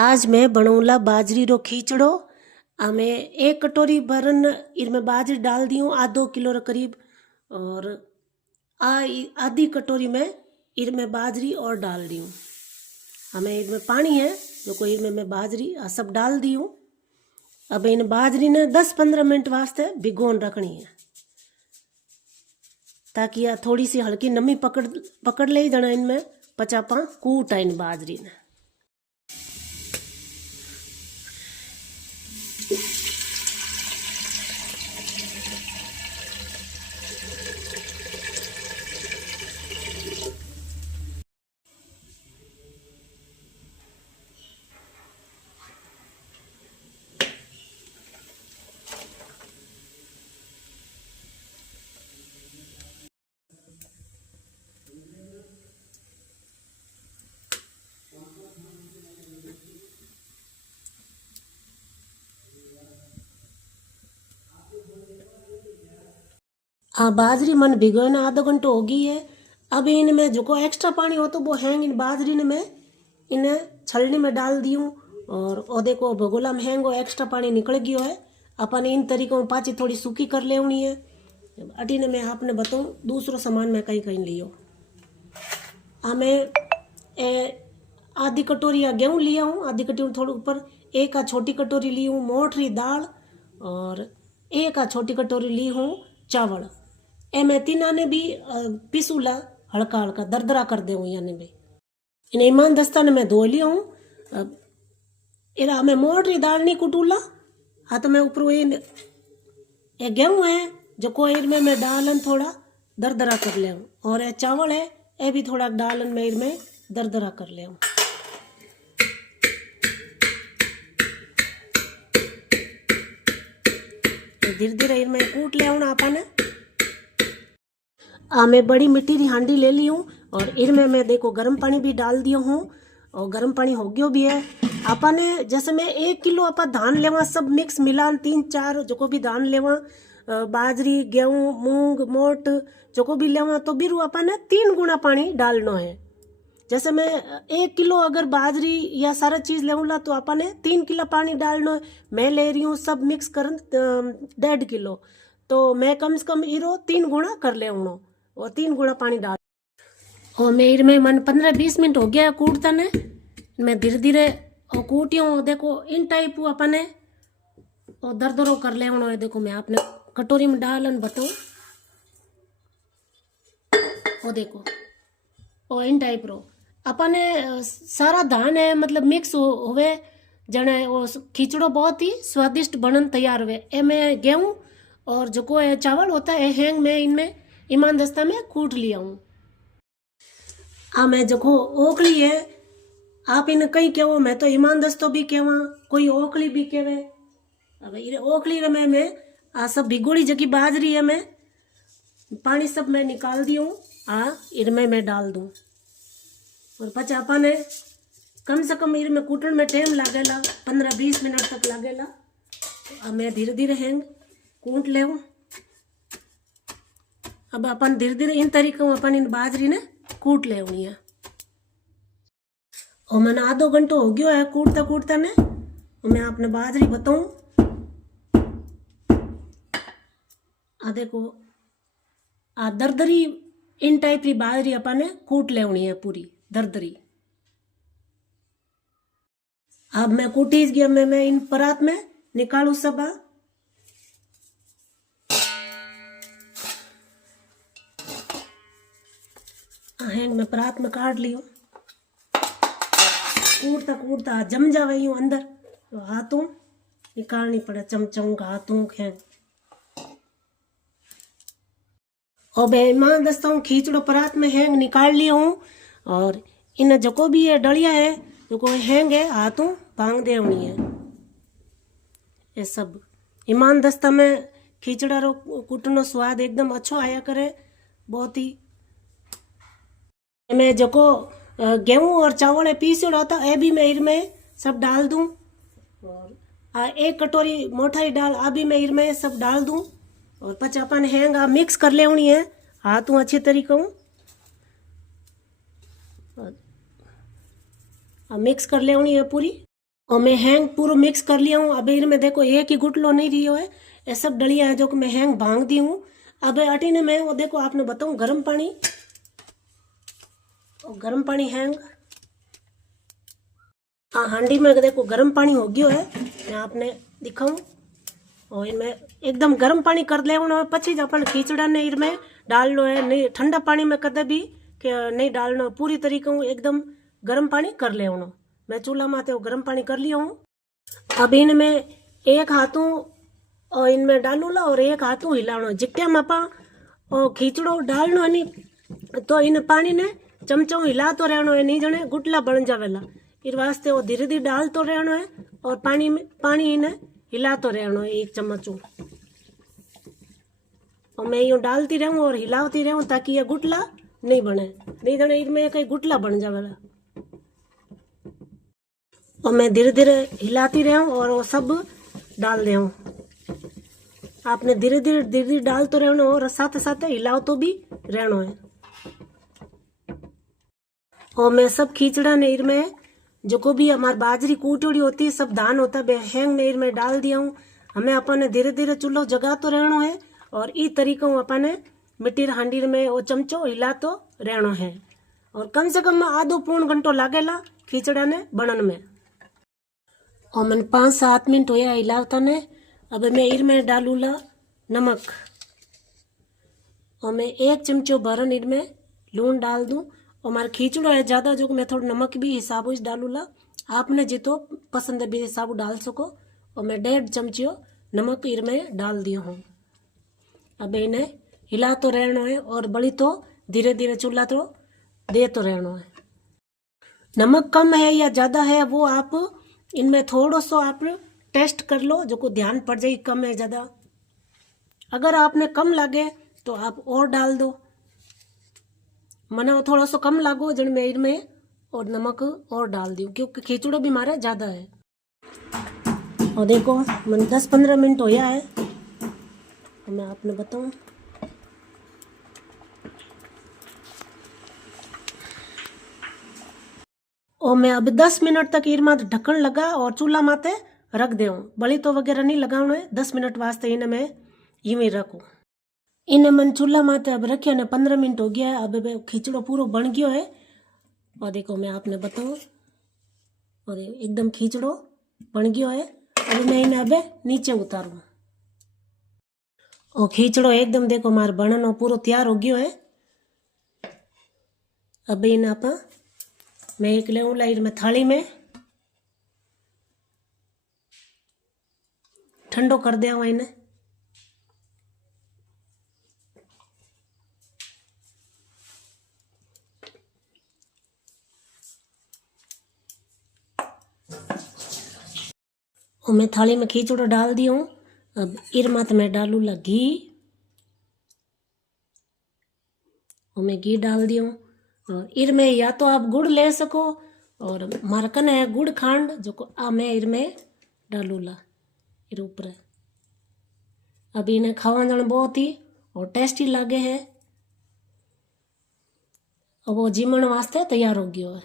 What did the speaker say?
आज मैं बनौला बाजरी रो खीचड़ो। हमें 1 कटोरी भरन इनमें बाजरी डाल दी हूँ, आधो किलो रो करीब। और आधी कटोरी में इनमें बाजरी और डाल दी हूँ। हमें इनमें पानी है जो कोई इनमें मैं बाजरी सब डाल दी हूँ। अब इन बाजरी ने 10-15 मिनट वास्ते भिगोन रखनी है, ताकि यह थोड़ी सी हल्की नमी पकड़ ले जना इनमें पचापा कूटा इन बाजरी ने। हाँ, बाजरी मन भिगो ना आधो घंटो हो गई है। अब इनमें जो को एक्स्ट्रा पानी हो तो वो हैंग इन बाजरी ने मैं इन्हें छलनी में डाल दी हूँ। और वो देखो भगोला में हैंग एक्स्ट्रा पानी निकल गयो है। अपन इन तरीकों में पाची थोड़ी सूखी कर लेनी है। अटी ने मैं आपने बताऊँ दूसरो सामान में कहीं कहीं लियो। मैं आधी कटोरी गेहूँ लिया हूँ, आधी कटोरी थोड़ी ऊपर एक छोटी कटोरी ली हूँ मोटरी दाल, और एक छोटी कटोरी ली हूँ चावल। ए मैं तीना ने भी पिसूला हल्का हल्का दरदरा कर दे यानी भी इन ईमान दस्ता ने मैं धो लिया हूँ। इरा मैं मोटरी दाल नहीं कुटूला। हाँ तो मैं ऊपर ये गेहूँ है जो को में मैं डालन थोड़ा दरदरा कर ले, और ये चावल है ये भी थोड़ा डालन में दरदरा कर ले। धीरे धीरे इनमें कूट ले अपन। मैं बड़ी मिट्टी की हांडी ले ली हूँ, और इनमें मैं देखो गर्म पानी भी डाल दिया हूँ, और गर्म पानी हो गयो भी है। अपन ने जैसे मैं 1 किलो अपन धान लेवा सब मिक्स मिलान 3-4 जो को भी धान लेवा, बाजरी गेहूँ मूंग मोट जो को भी लेवा, तो बिरू अपन ने 3 गुना पानी डालना है। जैसे मैं 1 किलो अगर बाजरी या सारा चीज लेऊला तो अपन ने 3 किलो पानी डालना है। मैं ले रही हूँ सब मिक्स कर 1.5 किलो, तो मैं कम से कम इरो 3 गुना कर ले और 3 गुना पानी डाल। और मेरे में मन 15-20 मिनट हो गया कूटता ने। मैं धीरे धीरे कूटी हूँ। देखो इन टाइप अपन ने और दरदरो कर ले। देखो मैं आपने कटोरी में डालन बताऊँ, वो देखो और इन टाइप रो अपन ने सारा धान है मतलब मिक्स होवे जने वो खिचड़ो बहुत ही स्वादिष्ट बनन तैयार हुए। ए मैं गेहूँ और जो को चावल होता है हैंग में इनमें ईमान दस्ता में कूट लिया हूँ। मैं जो को ओखली है आप इन कहीं कहो, मैं तो ईमान दस्तो भी कहवा कोई ओखली भी कहवे। अब ये ओखली में मैं सब भिगोड़ी जगी बाजरी है मैं पानी सब मैं निकाल दी हूँ। इनमें मैं डाल दूँ, और पचा अपन ने कम से कम इनमें कूटन में टाइम लागेला 15-20 मिनट तक लागेला। अब मैं धीरे धीरे हैंग कूट ले। अब अपन धीरे धीरे इन तरीकों अपन इन बाजरी ने कूट ले है। और मैंने आधो घंटो हो गयो है कूटता कूटता ने। मैं आपने बाजरी बताऊं, देखो दरदरी इन टाइप की बाजरी अपन ने कूट लेनी है पूरी दरदरी। अब मैं कूटी गया मैं इन परात में निकालू सब। हैंग में परात में काट लियो। कूटता कूटता जम जावे यूं अंदर, तो हाथों निकालनी पड़े चमचों का हाथों हैंग। और मैं दस्ता हूँ खींचड़ो परात में हैंग निकाल लिया हूँ। और इन जो को भी है डलिया है जो को हैंग है हाथों भांग देवनी है। ये सब ईमान दस्ता में खींचड़ा रो कूटनो स्वाद एकदम अच्छो आया करे बहुत ही। मैं जो को गेहूँ और चावल पीसड़ा होता है भी मैं इनमें सब डाल दूं, और 1 कटोरी मोटाई डाल भी मैं इनमें सब डाल दूं। और पचा अपन हैंग मिक्स कर लेनी है हाथों अच्छे तरीकों मिक्स कर लेनी है पूरी। और मैं हैंग पूरा मिक्स कर लिया हूँ। अब इनमें देखो एक ही गुटलो नहीं रही है, ये सब डलिया है जो कि मैं हैंग भांग दी हूँ। अब अटी ने मैं वो देखो आपने बताऊँ गर्म पानी, और गर्म पानी हैंग हाँ हांडी में देखो गर्म पानी हो गयो है, मैं आपने दिखाऊँ। और इनमें एकदम गर्म पानी कर ले पछी ज अपन खीचड़ा ने इनमें डालनो है, नहीं ठंडा पानी में कदे भी नहीं डालना, पूरी तरीके एकदम गर्म पानी कर ले। मैं चूल्हा माते गर्म पानी कर लिया हूँ। अब इनमें एक हाथों और इनमें डालू ला और एक हाथों हिलानो, जिट्या में अपा और खीचड़ो डालनो नहीं तो इन पानी ने चमचों हिला तो रहनो है, नहीं जने गुटला बन जावेला। इस वास्ते वो धीरे धीरे डाल तो रहनो है और पानी इन्हें हिला तो रहनो है एक चम्मचों। और मैं यूँ डालती रहूँ और हिलाती रहूँ ताकि ये गुटला नहीं बने, नहीं जने इनमें कहीं गुटला बन जावेला। और मैं धीरे धीरे हिलाती रहूँ और वो सब डाल दे। आपने धीरे धीरे डाल तो रहना और साथ साथ हिलाओ तो भी रहना है। और मैं सब खींचड़ा ने इनमें जो को भी हमारी बाजरी कूटोड़ी होती है, सब धान होता है हैंग में इनमें डाल दिया हूँ। हमें अपन धीरे धीरे चूल्हो जगा तो रहना है और इस तरीके अपन मिट्टी हांडी में वो चमचो हिला तो रहना है। और कम से कम आधो पौन घंटो लागेला खींचड़ा ने बनन में। और मैंने 5-7 मिनट होया हिलावता ने। अब मैं इनमें डालूला नमक, और मैं 1 चमचो भरन इनमें लून डाल दूं। और हमारा खींचड़ो है ज़्यादा जो मैं थोड़ा नमक भी हिसाब से डालूला, आपने जितो पसंद है भी हिसाब डाल सको। और मैं 1.5 चमचो नमक इनमें डाल दिया हूँ। अब इन्हें हिला तो रहना है और बड़ी तो धीरे धीरे चूल्हा तो दे तो रहना है। नमक कम है या ज़्यादा है वो आप इनमें थोड़ा सा आप टेस्ट कर लो, जो को ध्यान पड़ जाए कम है ज़्यादा। अगर आपने कम लगे तो आप और डाल दो, मना थोड़ा सा कम लागो जन मैं इनमें और नमक और डाल दूँ क्योंकि खीचड़ो भी हमारा ज़्यादा है। और देखो मैंने 10-15 मिनट होया है, तो मैं आपने बताऊँ। और मैं अब 10 मिनट तक इर माते ढक्कन लगा और चूल्हा माते रख दे। बड़ी तो वगैरह नहीं लगाना है, 10 मिनट वास्ते इन्हें मैं यूं ही रखूँ। इन्हें मन चूल्हा माते अब रखिया ने 15 मिनट हो गया है। अब खीचड़ो पूरा बन गयो है। और देखो मैं आपने बताऊँ, और एकदम खीचड़ो बन गयो है। अब मैं इन्हें अब नीचे उतारूँ। और खीचड़ो एकदम देखो मार बननो पूरा तैयार हो गयो है। अब इन्हें आप मैं एक ले लाइट में थाली में ठंडो कर दिया इन्हें। और मैं थाली में खीचड़ो डाल दी हूँ। अब इर मत मैं डालूला घी, और मैं घी डाल दी हूँ। और इर में या तो आप गुड़ ले सको, और मारकन है गुड़ खांड जो को मैं इर में डालूला इर ऊपर। अब इन्हें खावा जन बहुत ही और टेस्टी लागे है। अब वो जीमण वास्ते तैयार हो गयो है।